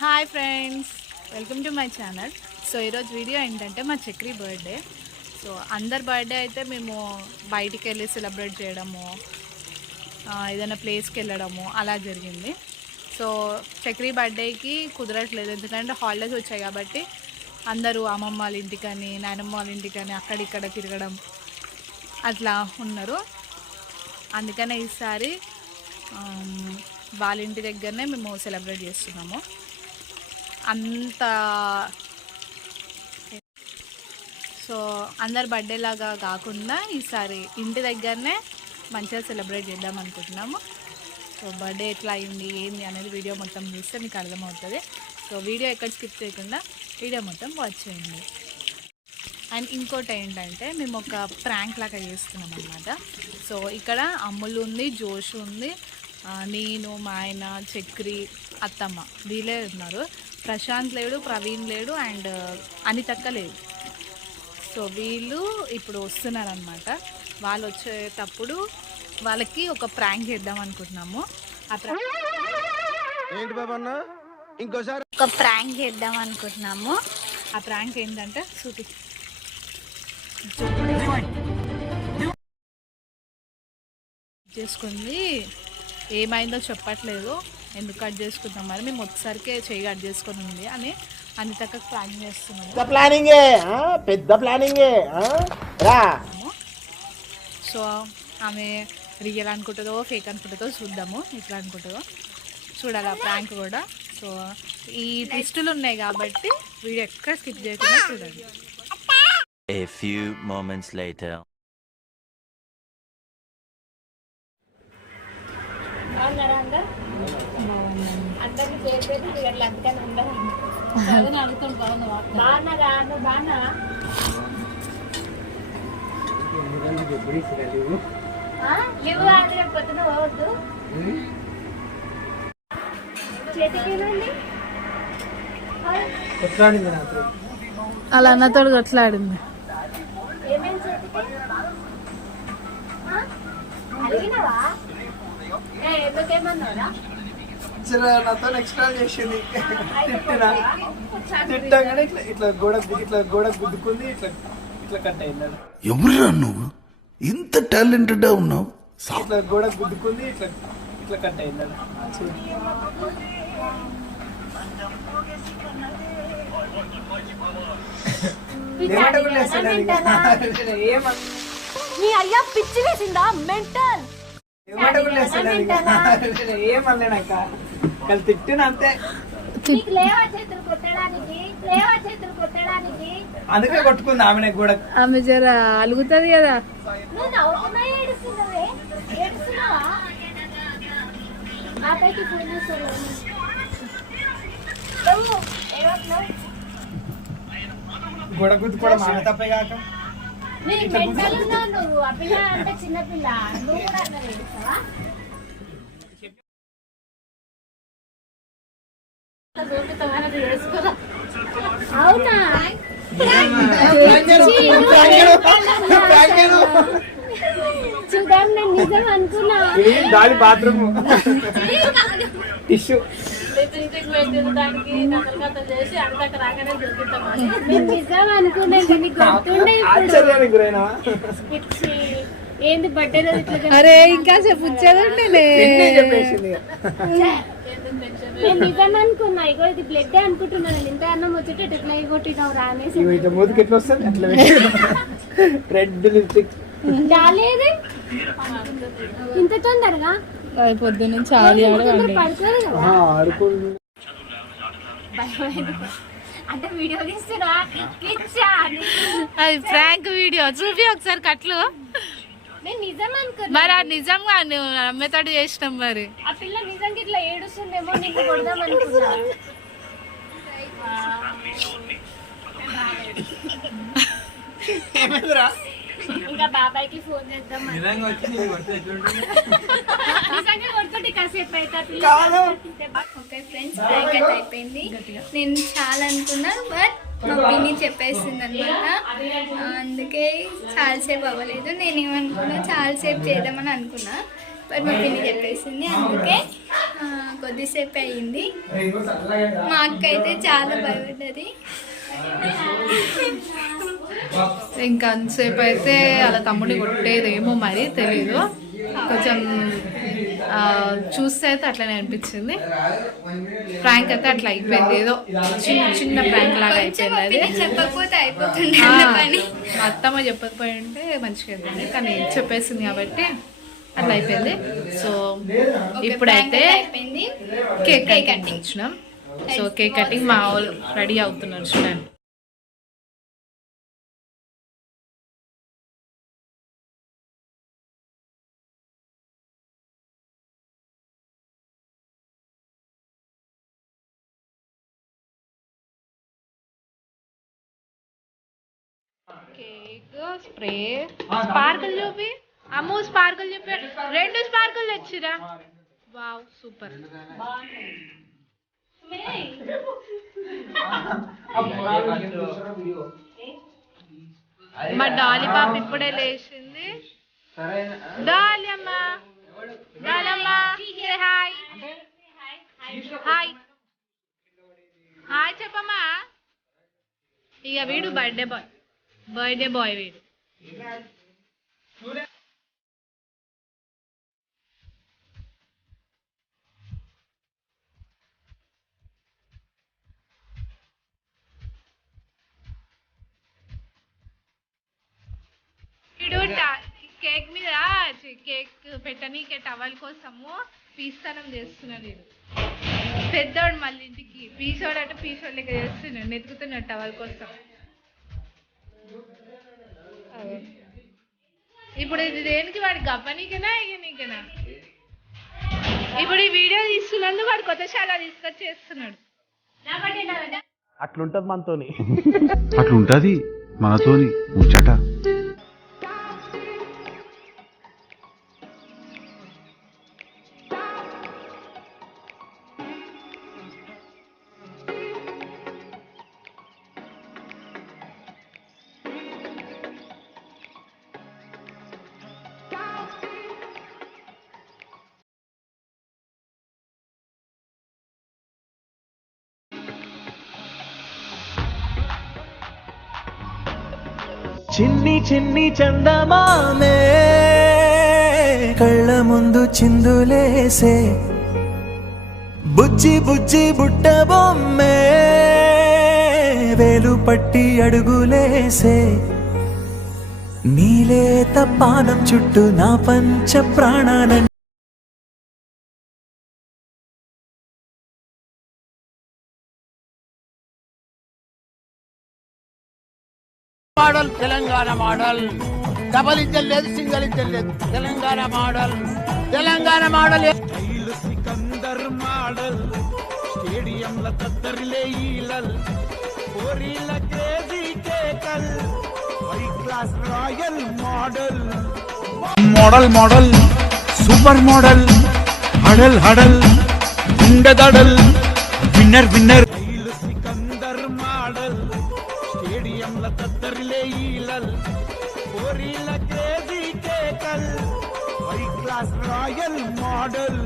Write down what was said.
Hi friends, welcome to my channel. So ఈరోజు video ఏంటంటే మా చక్రి బర్త్డే. సో అందరి బర్త్డే అయితే మేము బయటికి వెళ్ళి సెలబ్రేట్ చేయడము, ఏదైనా ప్లేస్కి వెళ్ళడము అలా జరిగింది. సో చక్రి బర్త్డేకి కుదరట్లేదు, ఎందుకంటే హాలిడేస్ వచ్చాయి కాబట్టి అందరూ అమ్మమ్మ వాళ్ళ ఇంటికని నాయనమ్మ వాళ్ళ ఇంటికని అక్కడిక్కడ తిరగడం అట్లా ఉన్నారు. అందుకనే ఈసారి వాళ్ళ ఇంటి దగ్గరనే మేము సెలబ్రేట్ చేస్తున్నాము. అంత సో అందరు బర్త్డే లాగా కాకుండా ఈసారి ఇంటి దగ్గరనే మంచిగా సెలబ్రేట్ చేద్దాం అనుకుంటున్నాము. సో బర్త్డే ఎట్లా అయింది ఏంది అనేది వీడియో మొత్తం చూస్తే మీకు అర్థమవుతుంది. సో వీడియో ఎక్కడ స్కిప్ చేయకుండా వీడియో మొత్తం వాచ్ చేయండి. అండ్ ఇంకోటి ఏంటంటే మేము ఒక ప్రాంక్ లాగా చేస్తున్నాం అన్నమాట. సో ఇక్కడ అమ్ములు ఉంది, జోష్ ఉంది, నేను, మా ఆయన, చక్రి, అత్తమ్మ వీళ్ళే ఉన్నారు. ప్రశాంత్ లేడు, ప్రవీణ్ లేడు, అండ్ అనితక్క లేదు. సో వీళ్ళు ఇప్పుడు వస్తున్నారు అన్నమాట. వాళ్ళు వచ్చేటప్పుడు వాళ్ళకి ఒక ప్రాంక్ చేద్దాం అనుకుంటున్నాము. ఒక ప్రాంక్ చేద్దాం అనుకుంటున్నాము. ఆ ప్రాంక్ ఏంటంటే చూపి చేసుకుంది, ఏమైందో చెప్పట్లేదు, ఎందుకు కట్ చేసుకుంటాం మరి, మేము ఒకసారికే చేయి కట్ చేసుకొని ఉంది అని అనితక్క ప్లాన్ చేస్తున్నాము. సో ఆమె రియల్ అనుకుంటుందో ఫేక్ అనుకుంటుందో చూద్దాము, ఎట్లా అనుకుంటుందో చూడాలి ఆ ప్రాంక్ కూడా. సో ఈ ట్విస్టులు ఉన్నాయి కాబట్టి వీడియో ఎక్కడ స్కిప్ చేయకుండా చూడండి. A few moments later. అలా అన్నతోడు కొట్లాడింది. నాతో ఎక్స్ట్రా చేసింది, తిట్టగానే ఇట్లా గోడ గుద్దుకుంది, ఇట్లా కట్ అయింది. ఎవరురా నువ్వు ఇంత టాలెంటెడ్ ఉన్నావు? ఇట్లా గోడ గుద్దుకుంది, ఇట్లా కట్ అయింది. మీ అయ్యా పిచ్చి వేసిందా మెంటల్? ఏమన్నాక కలిసి తిట్టిన అంతే, అందుకే కొట్టుకుంది ఆమె కూడా. ఆమె జర అలుగుతుంది కదా. గోడ గుద్దుకోవడం ఆమె తప్పే కాక నువ్వు ఆ పిల్ల అంటే చిన్నపిల్ల, నువ్వు కూడా అన్నది చేస్తావా? అవునా? చూద్దాం, నేను నిజం అనుకున్నా. దాని బాత్రూమ్ టిష్యూ నిజం అనుకున్నా, గుర్తుండే. ఏంది బర్త్డే రోజు? అరే ఇంకా చెప్పొచ్చేదండి. నేను నిజం అనుకున్నా, ఇగో ఇది బ్లడ్ అనుకుంటున్నాను. ఇంత అన్నం వచ్చేట ఎట్లా కొట్టినావు రానేసి మూతికి ఎట్లా వస్తుంది అట్లా రెడ్ లిప్స్టిక్ రాలేదే ఇంత తొందరగా. పొద్దున్న చాలా పడుతుంది కదా అంటే వీడియో తీస్తున్నా. అది ప్రాంక్ వీడియో చూపి ఒకసారి కట్లు. నేను నిజం అనుకున్నా. మరి ఆ నిజంగా నువ్వు అమ్మతోటి చేసినాం. మరి ఆ పిల్ల నిజంగా ఇట్లా ఏడుస్తుందేమో, నీకు కొడదాం అనుకున్నా. ఇంకా బాబాయ్కి ఫోన్ చేద్దాం. నిజంగా కొడుతుంటే కాసేపు అయితే. ఓకే ఫ్రెండ్స్, బ్రేక్ అయితే అయిపోయింది. నేను చాలా అనుకున్నా, బట్ మా పిన్ని చెప్పేసింది అనమాట. అందుకే చాలాసేపు అవ్వలేదు. నేను ఏమనుకున్నా చాలాసేపు చేద్దామని అనుకున్నా, బట్ మా పిన్ని చెప్పేసింది. అందుకే కొద్దిసేపు అయింది. మా అక్క అయితే చాలా భయపడ్డది. ఇంకా అంతసేపు అయితే అలా తమ్ముడిని కొట్టేదేమో మరి తెలీదు, కొంచెం చూస్తే అయితే అట్లనే అనిపించింది. ప్రాంక్ అయితే అట్లా అయిపోయింది, ఏదో చిన్న చిన్న ప్రాంక్ లాగా అయిపోయింది. అది చెప్పకపోతే అయిపోతుంది పని. అత్తమ్మ చెప్పకపోయి ఉంటే మంచిగా అయిపోయింది, కానీ చెప్పేసింది కాబట్టి అట్లా అయిపోయింది. సో ఇప్పుడైతే కేక్ కటింగ్ వచ్చినాం. సో కేక్ కటింగ్ మా వాళ్ళు రెడీ అవుతున్నారు చూడండి. కేక్ స్ప్రే స్పార్కల్ చూపి అమ్ము, స్పార్కల్ చూపి. 2 స్పార్కల్ తెచ్చిరా. Wow super. మా డాలీ పాప ఇప్పుడే లేచింది. డాలీ అమ్మా, డాలమ్మా హాయ్ హాయ్ హాయ్ చెప్పమ్మా. ఇక వీడు బర్త్డే బాయ్ వీడు. కేక్ మీద కేక్ పెట్టనీకే టవల్ కోసము పీస్తానం చేస్తున్నాడు వీడు. పెద్దోడు మళ్ళీ ఇంటికి పీసోడు అంటే పీసోడు లెక్క చేస్తున్నాడు, నెతుకుతున్నాడు టవల్ కోసం. ఇప్పుడు ఇది దేనికి, వాడి గవ్వనీకేనా ఇయ్యనీకేనా? ఇప్పుడు ఈ వీడియో తీస్తున్నందుకు వాడు కొత్త శాల తీసుకొచ్చి చేస్తున్నాడు. అట్లుంటది మనతోని, అట్లుంటది మనతోని ముచ్చట. చిన్ని చిన్ని చందమామే కళ్ళ ముందు చిందులేసే, బుజ్జి బుజ్జి బుట్ట బొమ్మే వేలు పట్టి అడుగులేసే, నీలేత పానం చుట్టూ నా పంచ ప్రాణాల model Telangana model, double engine లేదు, సింగిల్ ఇంజన్ లేదు, Telangana model. Telangana model Sikandar model, స్టేడియంల తత్తరిలే ఈలల్, కోరిల కేజీ కేకల్, high class royal model. Model model super model, హడల్ హడల్ గుండెదడల్, విన్నర్ విన్నర్. సికందర్ మోడల్, స్టేడియంల తత్తరిలే ఈలల్, కోరిల కేజీ కేకల్, హై క్లాస్ రాయల్ మోడల్.